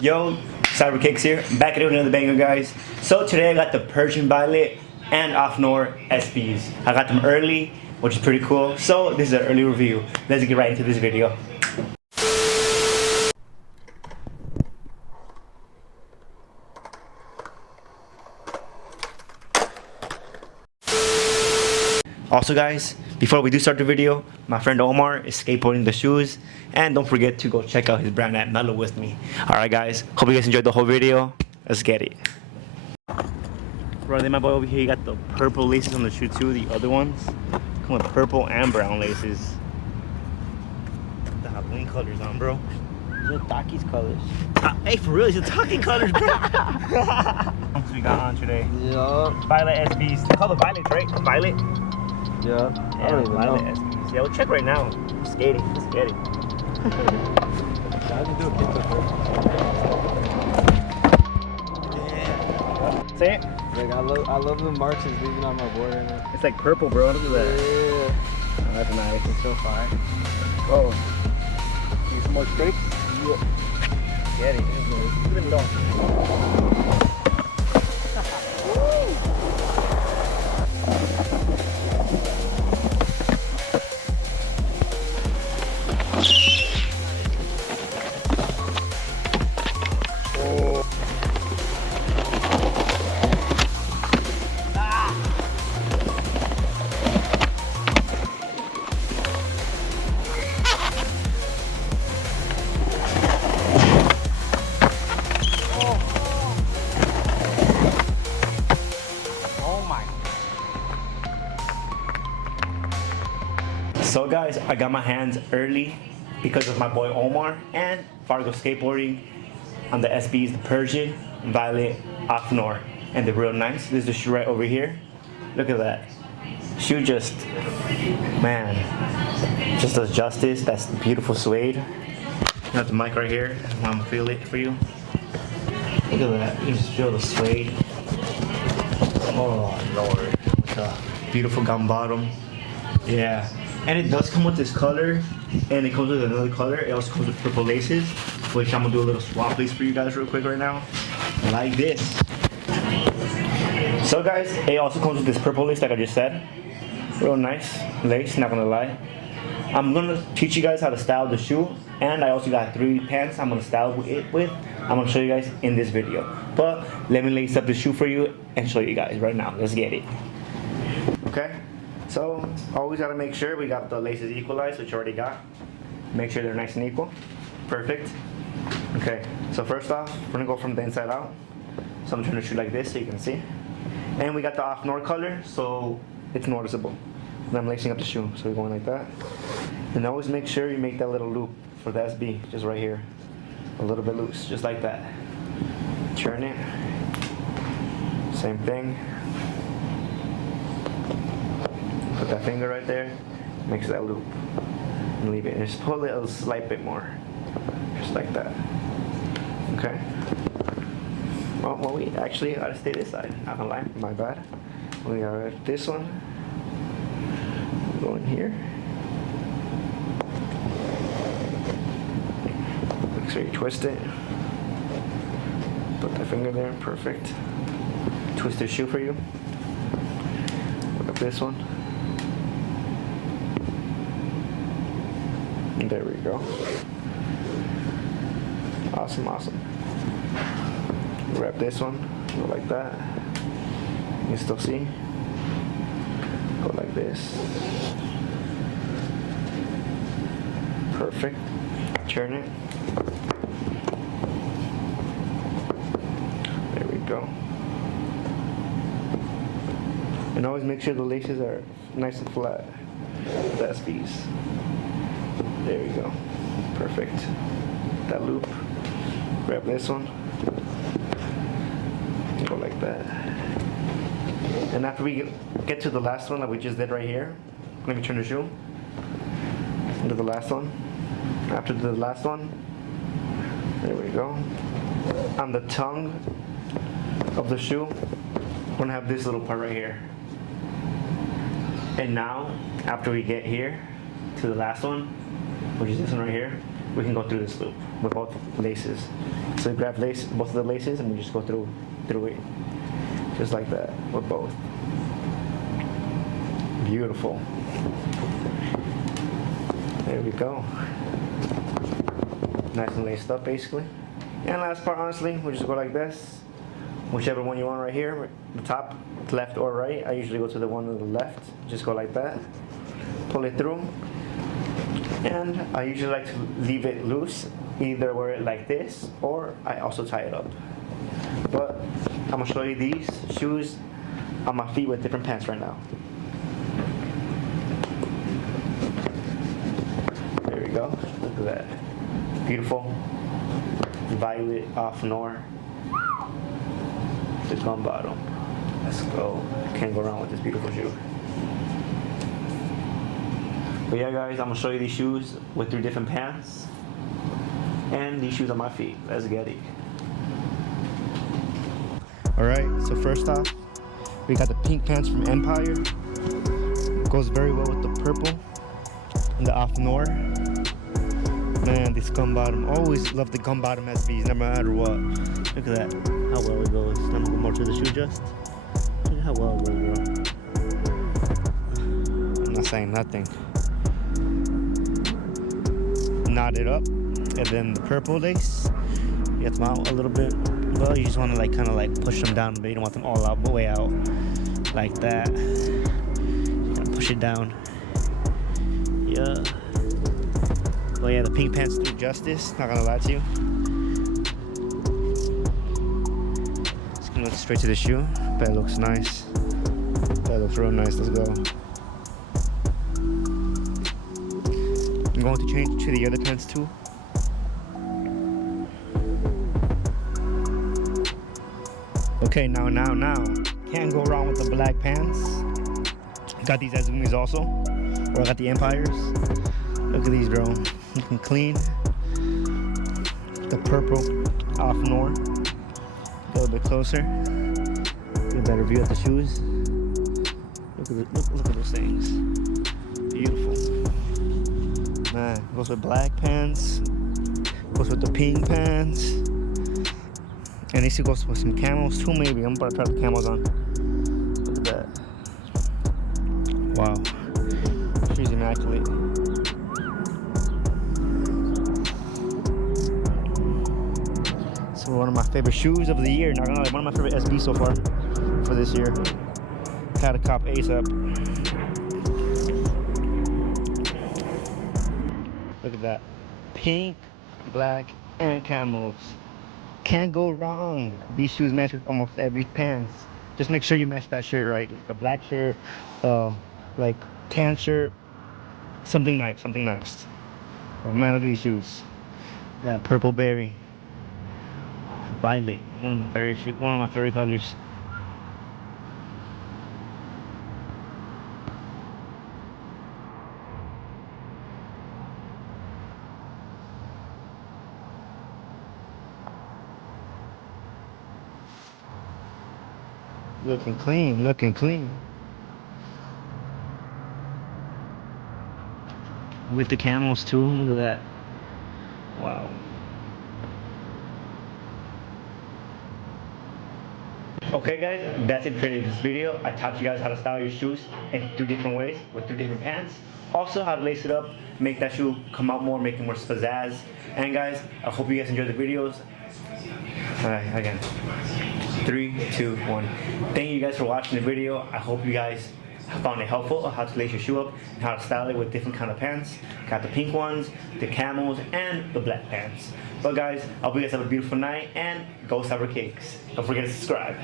Yo, Cyber Kicks here, back at it with another banger, guys. So today I got the Persian Violet and Noir SBs. I got them early, which is pretty cool. So this is an early review. Let's get right into this video. Also guys, before we do start the video, my friend Omar is skateboarding the shoes, and don't forget to go check out his brand at Mellow with me. Alright guys, hope you guys enjoyed the whole video. Let's get it. Right then, my boy over here, you got the purple laces on the shoe too, the other ones come with purple and brown laces. The Halloween colors on, bro. These are Taki's colors. Hey, for real, these are Taki colors, bro. What we got on today? Yeah. Violet SBs. They call the Violet, right? Violet? Yeah. I don't even Violet know. SBs. Yeah, we'll check right now. Skating. Let's get it. How'd you do a pizza first? Say it. Like I love the marks it's leaving on my board right now. It's like purple, bro. Look at that. Yeah. Oh, that's nice. It's so fire. Oh. Need some more scrapes? Yeah. Get it. Look at them go. So guys, I got my hands early because of my boy Omar and Fargo Skateboarding on the SBs, the Persian Violet Noir, and they're real nice. This is the shoe right over here. Look at that. Shoe just, man, just does justice. That's beautiful suede. I got the mic right here. I'm gonna feel it for you. Look at that. You just feel the suede. Oh Lord, with the beautiful gum bottom. Yeah. And it does come with this color, and it comes with another color. It also comes with purple laces, which I'm gonna do a little swap lace for you guys real quick right now. Like this. So guys, it also comes with this purple lace like I just said. Real nice lace, not gonna lie. I'm gonna teach you guys how to style the shoe, and I also got 3 pants I'm gonna style it with. I'm gonna show you guys in this video. But let me lace up the shoe for you and show you guys right now. Let's get it. Okay? So, always gotta make sure we got the laces equalized, which you already got. Make sure they're nice and equal. Perfect. Okay, so first off, we're gonna go from the inside out. So I'm gonna turn the shoe like this so you can see. And we got the off-Noir color, so it's noticeable. And I'm lacing up the shoe, so we're going like that. And always make sure you make that little loop for the SB, just right here. A little bit loose, just like that. Turn it. Same thing. Put that finger right there, makes that loop, and leave it. And just pull it a slight bit more, just like that. Okay. Well, we actually gotta stay this side. Not gonna lie, my bad. We got this one. Go in here. Make sure you twist it. Put that finger there. Perfect. Twist the shoe for you. Look at this one. There we go. Awesome, awesome. Wrap this one, go like that. You still see? Go like this. Perfect. Turn it. There we go. And always make sure the laces are nice and flat. That's these. There you go. Perfect. That loop. Grab this one. Go like that. And after we get to the last one that we just did right here, let me turn the shoe. Do the last one. After the last one, there we go. On the tongue of the shoe, we're gonna have this little part right here. And now, after we get here to the last one, which is this one right here, we can go through this loop with both laces. So you grab both of the laces, and we just go through it, just like that with both. Beautiful. There we go. Nice and laced up, basically. And last part, honestly, we just go like this. Whichever one you want right here, the top, left or right. I usually go to the one on the left. Just go like that. Pull it through. And I usually like to leave it loose, either wear it like this, or I also tie it up. But I'm gonna show you these shoes on my feet with different pants right now. There we go. Look at that. Beautiful. Violet off Noir. The gum bottom. Let's go. Can't go wrong with this beautiful shoe. But yeah, guys, I'm gonna show you these shoes with 3 different pants and these shoes on my feet. Let's get it. All right, so first off, we got the pink pants from Empire. Goes very well with the purple and the off Noir. Man, this gum bottom. Always love the gum bottom SBs, no matter what. Look at that, how well it goes. Let me go more to the shoe just. Look at how well it goes, bro. I'm not saying nothing. Knot it up, and then the purple lace, you get them out a little bit. Well, you just want to kind of push them down, but you don't want them all out, way out, like that. You gotta push it down. Yeah. Well, yeah, the pink pants do justice. Not gonna lie to you. Just gonna look straight to the shoe. That looks nice. That looks real nice. Let's go. I'm going to change to the other pants too. Okay, now. Can't go wrong with the black pants. Got these Azumis also. Or I got the Empires. Look at these, bro. Looking clean. The purple off Noir. A little bit closer. Get a better view of the shoes. Look at those things. Beautiful. Man, goes with black pants, goes with the pink pants, and this goes with some camos too, maybe. I'm about to try the camos on. Look at that. Wow. She's immaculate. So one of my favorite shoes of the year. Not gonna lie, one of my favorite SB so far for this year. Had to cop ASAP. Look at that. Pink, black, and camos. Can't go wrong. These shoes match with almost every pants. Just make sure you match that shirt right. The black shirt, like tan shirt, something nice. Oh man, look at these shoes. That purple berry. Violet. One of my favorite colors. Looking clean. With the camos too, look at that. Wow. Okay guys, that's it for this video. I taught you guys how to style your shoes in 3 different ways with 3 different pants. Also how to lace it up, make that shoe come out more, make it more pizzazz. And guys, I hope you guys enjoyed the videos. Alright, again. 3, 2, 1. Thank you guys for watching the video. I hope you guys found it helpful on how to lace your shoe up and how to style it with different kind of pants. Got the pink ones, the camos, and the black pants. But guys, I hope you guys have a beautiful night and go Sour Cakes. Don't forget to subscribe.